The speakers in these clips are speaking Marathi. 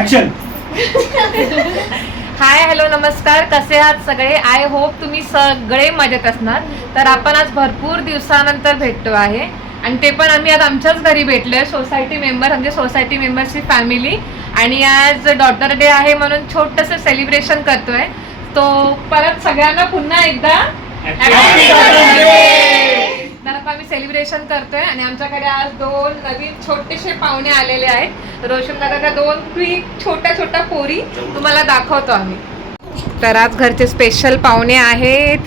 ऍक्शन. हाय हॅलो नमस्कार, कसे आहात सगळे? आय होप तुम्ही सगळे मजेत असणार. तर आपण आज भरपूर दिवसानंतर भेटतो आहे आणि ते पण आम्ही आज आमच्याच घरी भेटलोय, सोसायटी मेंबर म्हणजे सोसायटी मेंबरची फॅमिली. आणि आज डॉटर डे आहे म्हणून छोटंसं सेलिब्रेशन करतोय. तो परत सगळ्यांना पुन्हा एकदा तर आता आम्ही सेलिब्रेशन करतोय आणि आमच्याकडे आज 2 नवीन छोटेसे पाहुणे आलेले आहेत. रोशन दादाच्या 2 छोट्या छोट्या पोरी तुम्हाला दाखवतो आम्ही. तर आज घरचे स्पेशल पाहुणे आहेत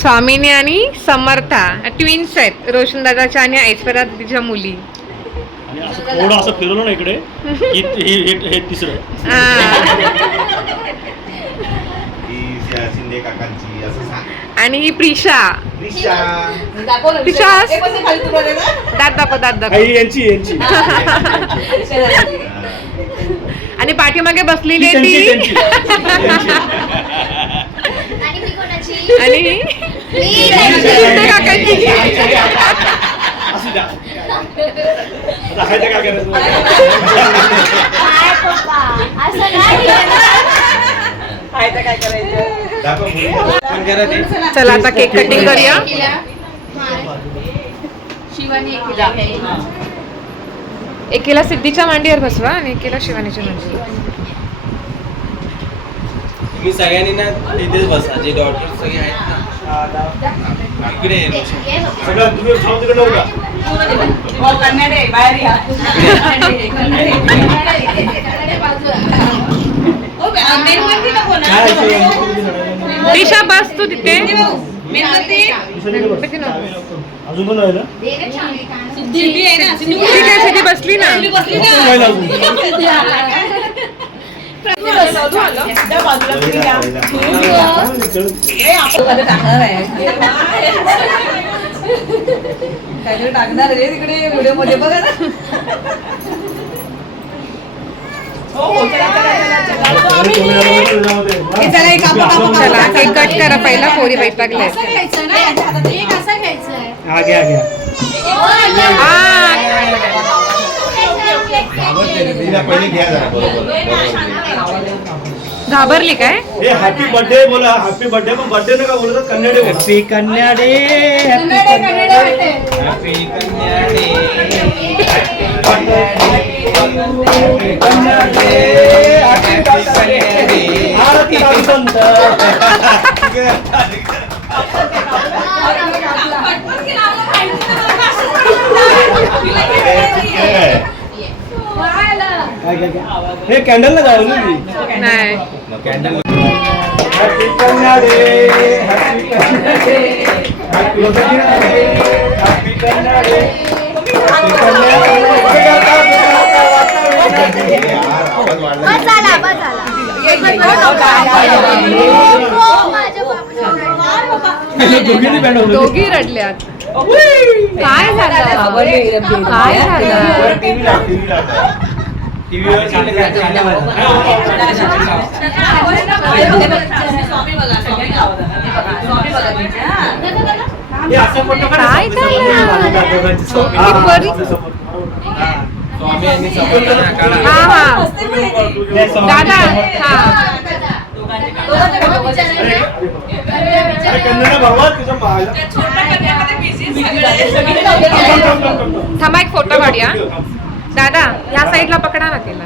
स्वामिनी आणि समर्था, ट्विन्स आहेत, रोशन दादाच्या आणि ऐश्वर्या दीदीच्या मुली. आणि असं थोडं असं फिरवलं ना इकडे की हे तिसरं. शिंदे काकांची असं सांग. आणि ही प्रिशा. प्रिशा दात दाखव. यांची आणि पाठीमागे बसलेली आहे ती. आणि शिंदे काकांची. चला आता केक कटिंग करूया. एकीला सिद्धीच्या मांडीवर बसवा आणि एकीला शिवानीच्या मांडीवर. तुम्ही सगळ्यांनी ना तिथेच बसा, जे डॉक्टर सगळे आहेत ना इकडे. सगळं तुम्ही जाऊ तिकडे नव्हता. दिशा बस तू तिथे. अजून पण राहिलं. ठीक आहे, सिद्धी बसली ना. काहीतरी टाकणार रे तिकडे व्हिडिओ मध्ये बघा ना. चला केक कट करा पहिला, पोरी वैतागले. घाबरली काय? हे हॅपी बर्थडे बोला, हॅपी बर्थडे. पण बर्थडे नका बोलत, कन्नडे बोला. हॅपी कन्नडे, हॅपी कन्याडे. हे कॅन्डल ना जाऊ नाही. कॅन्डल. हॅपी कन्नडे, हॅपी कन्नडे, हॅपी कन्नडे, हॅपी कन्नडे. दोघी रडल्यात. काय झालं? काय झालं? काय दादा थांबा, एक फोटो काढूया. दादा ह्या साईडला पकडा ना तिला,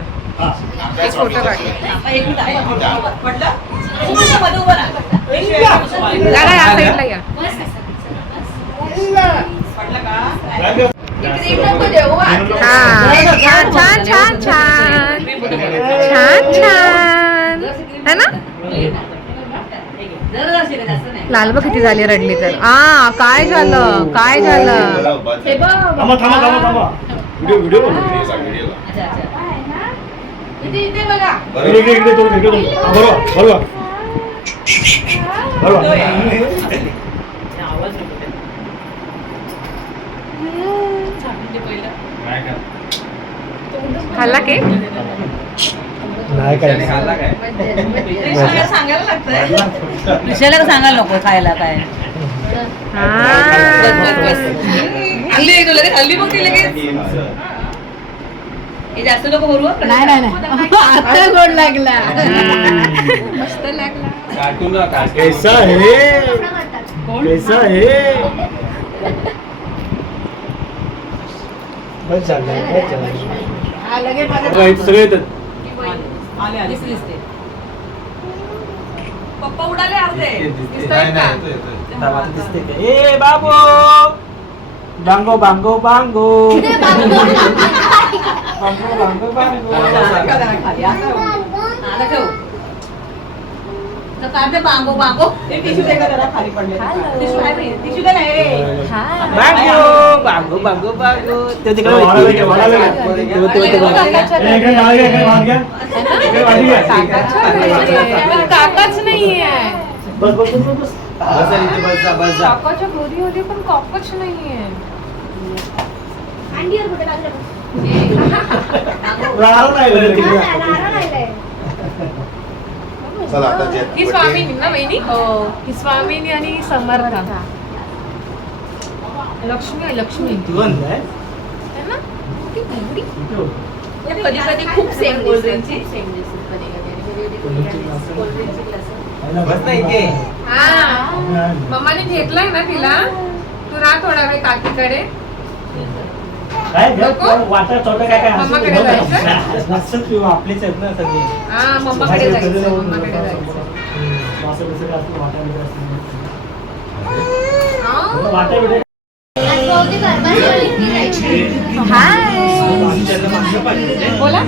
एक फोटो काढूया. दादा या साईडला या. छान छान छान छान छान छान है ना. लाल बघ किती झाली, रडली तर. काय झालं? काय झालं? थांबा थांबा थांबा थांबा. व्हिडिओ इकडे तो बरोबर. खाल्ला केक? नाही काय सांगायला लागतं. विषयाला सांगायला नको खायला काय. हल्ली बघ लगेच. हे जास्त नको बोलू हं. नाही नाही नाही आता गोड लागला मस्त लागला. कार्टून ना कार्टून. कैसा है कैसा है बस झालं बस झालं. बघा, इथे सगळे येतात. आले आले दिसते पप्पा उडाले अर्धे दिसतंय का? आता दिसते का? ए बाबू बांगो बांगो बांगो बांगो बांगो बांगो. बांगो बांगो टिश्यू दे जरा खाली पडले टिश्यू दे नाही बांगो बांगो बांगो बांगो. ते तिकडे काकाच्या पण काकाच नाहीये. बस बस बस बस. बस इथे बस जा बस जा. काकाच्या घरी होती पण काकाच नाहीये. राहू नाही बरं तिकडे. चला आता जे ही स्वामीनी ना बहिणी ही स्वामीनी आणि समर्थ लक्ष्मी आहे लक्ष्मी तुरंत आहे. है ना? ती एवढी? कधी कधी खूप सेम गोल्डनची बस ना इथे. हा मम्माने घेतलाय ना तिला तू राह थोडा वेळ काकीकडे. काय घ्या, नको? वाटा छोटं काय काय मम्माकडे जायचं? असंच किंवा आपलेच आहेत ना सगळे. हा मम्माकडे जायचं मम्माकडे जायचं. असं कसं काय असतं, वाटा बिटा असतं. हा? वाटा बिटा बोला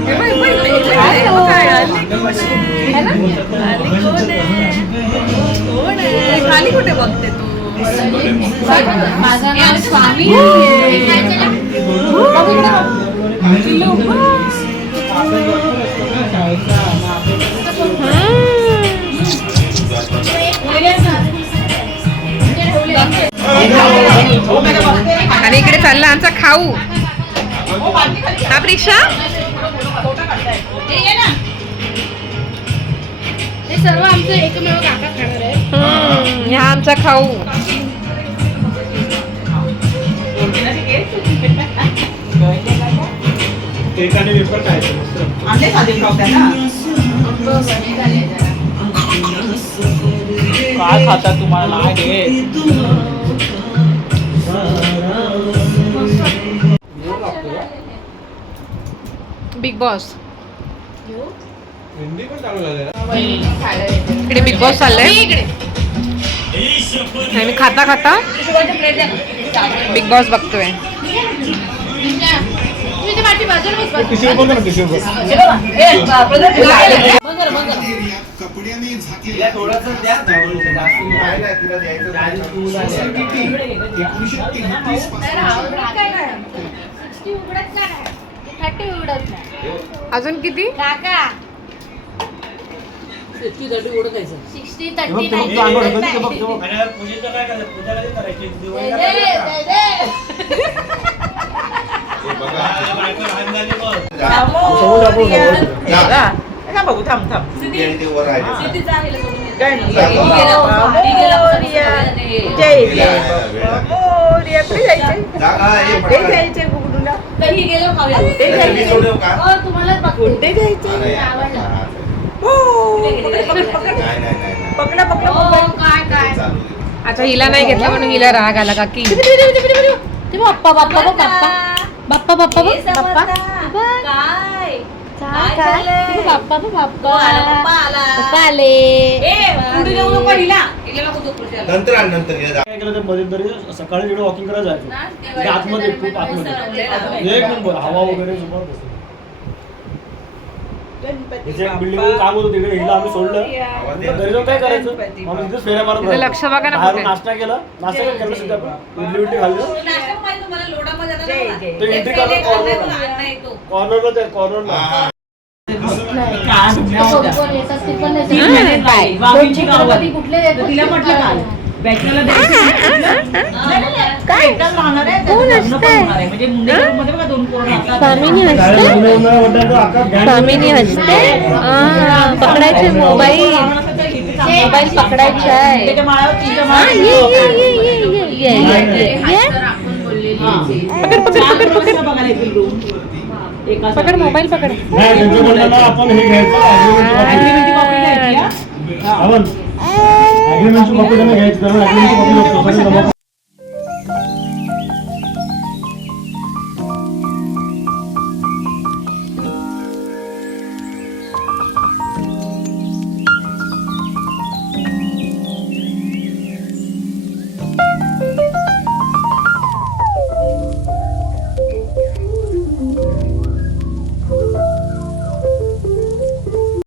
खाली कुठे बघते तू माझं नाव स्वामी. आणि इकडे चालला आमचा खाऊ. हा प्रिक्षा हे सर्व आमचं एकमेव काका खाणार आहे. हा आमचा खाऊ. केक आणि वेफर खायचं मस्त. आणले साधे फ्रॉक त्यांना काय खाता तुम्हाला नाही घे. बिग बॉस हिंदी पण चालू झालं. इकडे बिग बॉस चाललंय आणि खाता खाता बिग बॉस बघतोय. तुम्ही ते माठी बाजूला बसवा. टिश्यू बोल ना टिश्यू बोल. तिला थोडंसं द्या. जास्त नाही, तिला द्यायचं नाही. अजून किती? काका उडत 60 हे बघ, 30 ते बघ, तो अंगावर होतं, ते बघ, ते बघ. आणि पूजेचं काय करायचं? पूजा कधी करायची? दिवाळीला करायची का? हे बघा. बायको लहान झाली बघ. जा. समोर आपण बघू. जा. बघू थांब थांब किती आणि ते वर राहायचं. जय जा बाबा. जय तिला वेळ लागेल. जागा आहे, पटकन. मी सोडू का? तुम्हाला गुड्डे घ्यायचे हा, नाही. आवडला. हा, पकड नाही, नाही, नाही, नाही. पकडा पकडा काय काय चालू दे. अच्छा हिला नाही घेतला म्हणून हिला राग आला का की ते बाप्पा बाप्पा बाप्पा बाप्पा बाप्पा बाप्पा काय बाप्पा बाप्पा बाप्पा आले. नंतर आण, नंतर घे. जा. काय केलं ते मध्यंतरी सकाळी तिकडे वॉकिंग करायला जायचं. ते आतमध्ये खूप आतमध्ये एक नंबर हवा वगैरे सुपर बसते. तिथे एक बिल्डिंग काम होतं तिकडे हिला आम्ही सोडलं. तर घरी जाऊन काय करायचं आम्ही तिथेच फेऱ्या मारत तिथे राहिलो. लक्ष बघा ना बाहेरून कुठे. नाश्ता केला केलं सुद्धा इडली बिडली खाल्लं. ते एंट्री करून कॉर्नरला त्या कॉर्नरला हा. कोण येतात ते पण नाही. कुठले येतात? तिला म्हटलं काल बॅचलरला म्हणजे मुंडेमध्ये बघा 2 पोरं असतात. स्वामीनी पकडायचे मोबाईल पकडायचे आहे. त्याच्या माळावर तिच्या बघायला येतील रूम पकड मोबाईल पकड. नाही त्यांच्याकडनं ना आपण हे घ्यायचं Agreement ची copy घ्यायची, हा? आपण ऍग्रीमेंटची कॉपी त्यांना घ्यायची कारण ऍग्रीमेंटची कॉपी